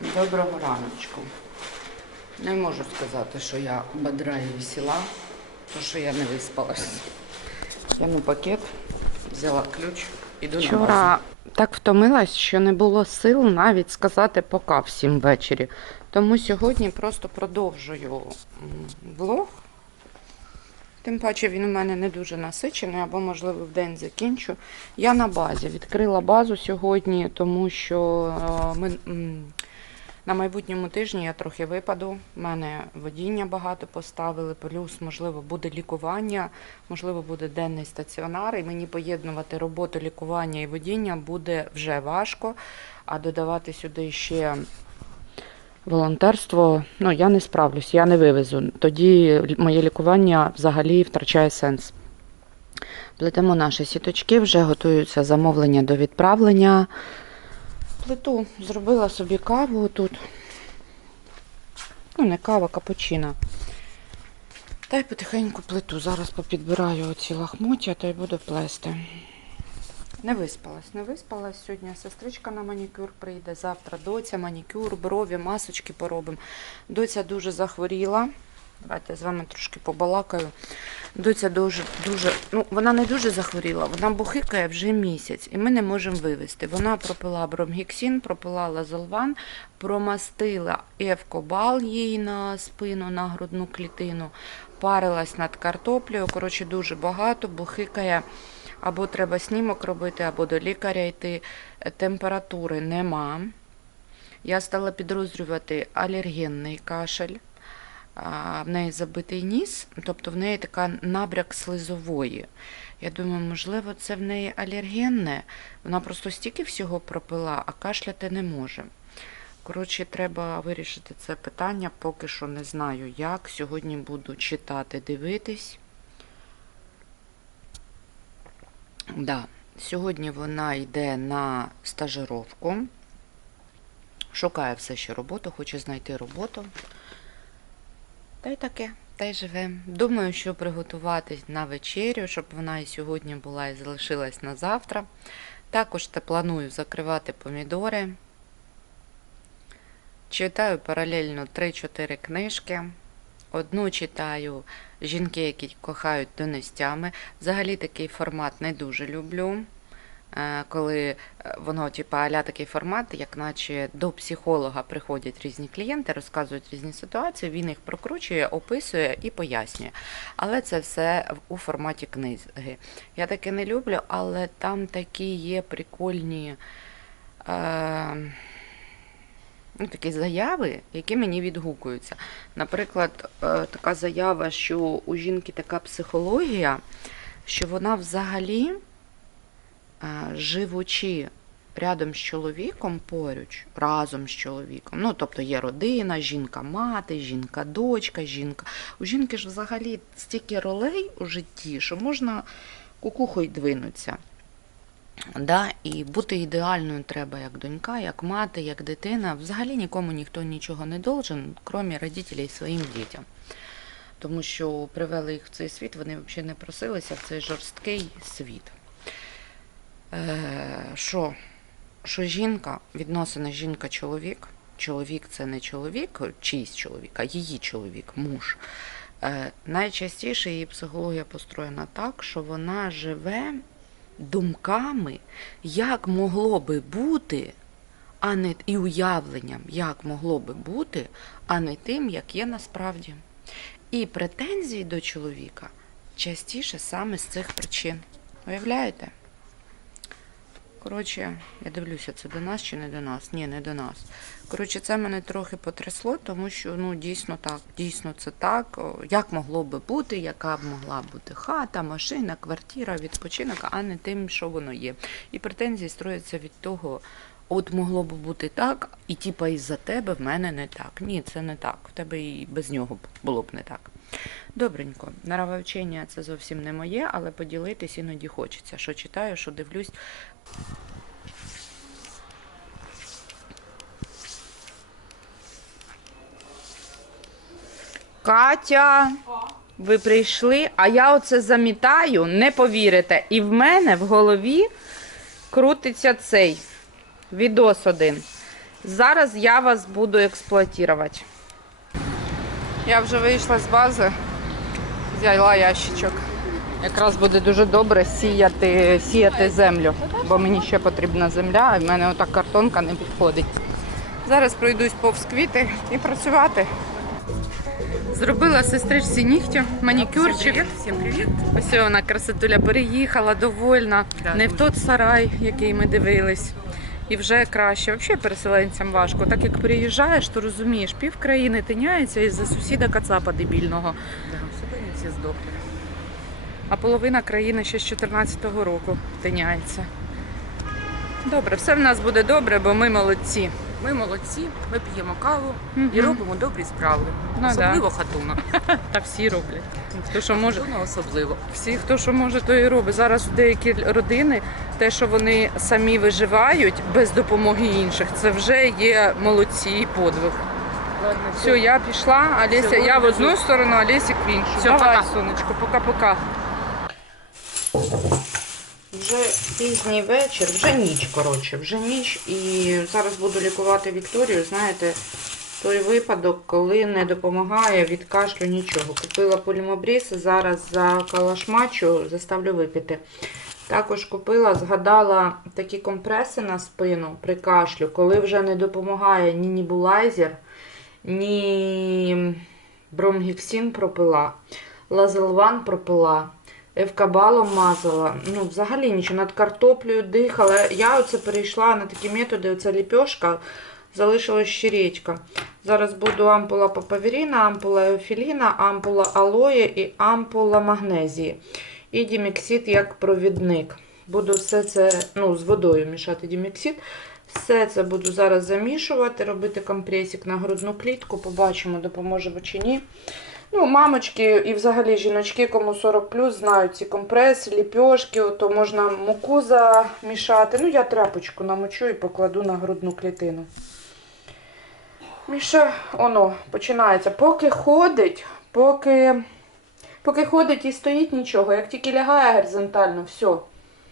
Доброго раночку. Не можу сказати, що я бодра і весела, то що я не виспалась. Тяну пакет, взяла ключ, іду на базу. Вчора так втомилась, що не було сил навіть сказати пока всім ввечері. Тому сьогодні просто продовжую влог. Тим паче він у мене не дуже насичений, або, можливо, в день закінчу. Я на базі. Відкрила базу сьогодні, тому що е, ми, на майбутньому тижні я трохи випаду. У мене водіння багато поставили, плюс, можливо, буде лікування, можливо, буде денний стаціонар, і мені поєднувати роботу лікування і водіння буде вже важко. А додавати сюди ще волонтерство, ну я не справлюсь, я не вивезу. Тоді моє лікування взагалі втрачає сенс. Плетемо наші сіточки, вже готуються замовлення до відправлення. Плиту зробила собі каву тут. Ну, не кава, капучино. Та й потихеньку плиту. Зараз попідбираю оці лахмоття та й буду плести. Не виспалась, не виспалась. Сьогодні сестричка на манікюр прийде, завтра доця, манікюр, брові, масочки поробимо. Доця дуже захворіла. Давайте я з вами трошки побалакаю. Доця дуже, дуже, ну вона не дуже захворіла, вона бухикає вже місяць, і ми не можемо вивезти. Вона пропила бромгексін, пропила лазолван, промастила евкобал їй на спину, на грудну клітину, парилась над картоплею. Коротше, дуже багато, бухикає. Або треба снімок робити, або до лікаря йти. Е, Температури нема. Я стала підозрювати алергенний кашель. В неї забитий ніс, тобто в неї така набряк слизової. Я думаю, можливо, це в неї алергенне. Вона просто стільки всього пропила, а кашляти не може. Коротше, треба вирішити це питання, поки що не знаю як. Сьогодні буду читати, дивитись. Да. Сьогодні вона йде на стажировку. Шукає все ще роботу, хоче знайти роботу. Та й таке, та й живе. Думаю, що приготуватись на вечерю, щоб вона і сьогодні була і залишилась на завтра. Також та планую закривати помідори. Читаю паралельно 3-4 книжки. Одну читаю жінки, які кохають донестями. Взагалі такий формат не дуже люблю. Е, Коли е, воно, типа, аля такий формат, як наче до психолога приходять різні клієнти, розказують різні ситуації, він їх прокручує, описує і пояснює. Але це все у форматі книги. Я таке не люблю, але там такі є прикольні. Е- ну, такі заяви, які мені відгукуються. Наприклад, е, така заява, що у жінки така психологія, що вона взагалі, живучи рядом з чоловіком поруч, разом з чоловіком, ну, тобто є родина, жінка-мати, жінка-дочка, жінка. У жінки ж взагалі стільки ролей у житті, що можна кукухою двинутися. Да, і бути ідеальною треба як донька, як мати, як дитина. Взагалі нікому ніхто нічого не должен, крім родителей своїм дітям. Тому що привели їх в цей світ, вони взагалі не просилися в цей жорсткий світ. Е, що? що жінка, відносини жінка-чоловік, чоловік це не чоловік, чийсь чоловік, а її чоловік, муж. Е, найчастіше її психологія построєна так, що вона живе думками, як могло би бути, а не і уявленням, як могло би бути, а не тим, як є насправді. І претензії до чоловіка частіше саме з цих причин. Уявляєте? Коротше, я дивлюся, це до нас чи не до нас? Ні, не до нас. Коротше, це мене трохи потрясло, тому що ну дійсно так, дійсно це так. Як могло би бути, яка б могла бути хата, машина, квартира, відпочинок, а не тим, що воно є. І претензії строяться від того, от могло б бути так, і типа із-за тебе в мене не так. Ні, це не так. В тебе і без нього було б не так. Добренько, наравовчення це зовсім не моє, але поділитись іноді хочеться. Що читаю, що дивлюсь. Катя, ви прийшли, а я оце замітаю, не повірите. І в мене в голові крутиться цей відос один. Зараз я вас буду експлуатувати. Я вже вийшла з бази, взяла ящичок. Якраз буде дуже добре сіяти, сіяти землю, бо мені ще потрібна земля, а в мене ота картонка не підходить. Зараз пройдусь повз квіти і працювати. Зробила сестричці нігтю, манікюрчик. Всем привет. Ось вона красотуля переїхала, довольна. Да, не в тот сарай, який ми дивились. І вже краще. Взагалі переселенцям важко. Так як приїжджаєш, то розумієш, пів країни тиняється із-за сусіда кацапа дебільного. Да, всі здохли. А половина країни ще з 14-го року тиняється. Добре, все в нас буде добре, бо ми молодці. Ми молодці, ми п'ємо каву Мгм. і робимо добрі справи. Ну, особливо хатуна. Та всі роблять. Хто що може, Хатуна особливо. всі, хто що може, то і робить. Зараз деякі родини, те, що вони самі виживають без допомоги інших, це вже є молодці і подвиг. Ладно, Все, я пішла, Олеся, Всього я в одну сторону, Олесик в іншу. Все, Давай, пока. сонечко, пока-пока. Вже пізній вечір, вже ніч, коротше, вже ніч. І зараз буду лікувати Вікторію. Знаєте, той випадок, коли не допомагає від кашлю нічого. Купила полімобріз, зараз за калашмачу заставлю випити. Також купила, згадала такі компреси на спину при кашлю, коли вже не допомагає ні нібулайзер, ні бромгіксін пропила, лазелван пропила, евкабалом мазала. Ну, взагалі нічого, над картоплею дихала. Я оце перейшла на такі методи, оце ліпьошка, залишилась щиречка. Зараз буду ампула папаверіна, ампула еофіліна, ампула алоє і ампула магнезії. І діміксид як провідник. Буду все це ну, з водою мішати діміксид. Все це буду зараз замішувати, робити компресик на грудну клітку. Побачимо, допоможе чи ні. Ну, мамочки і взагалі жіночки, кому 40 знають ці компреси, ліпьошки, то можна муку замішати. Ну, я тряпочку намочу і покладу на грудну клітину. Міша, оно, починається. Поки ходить, поки, поки ходить і стоїть нічого. Як тільки лягає горизонтально, все.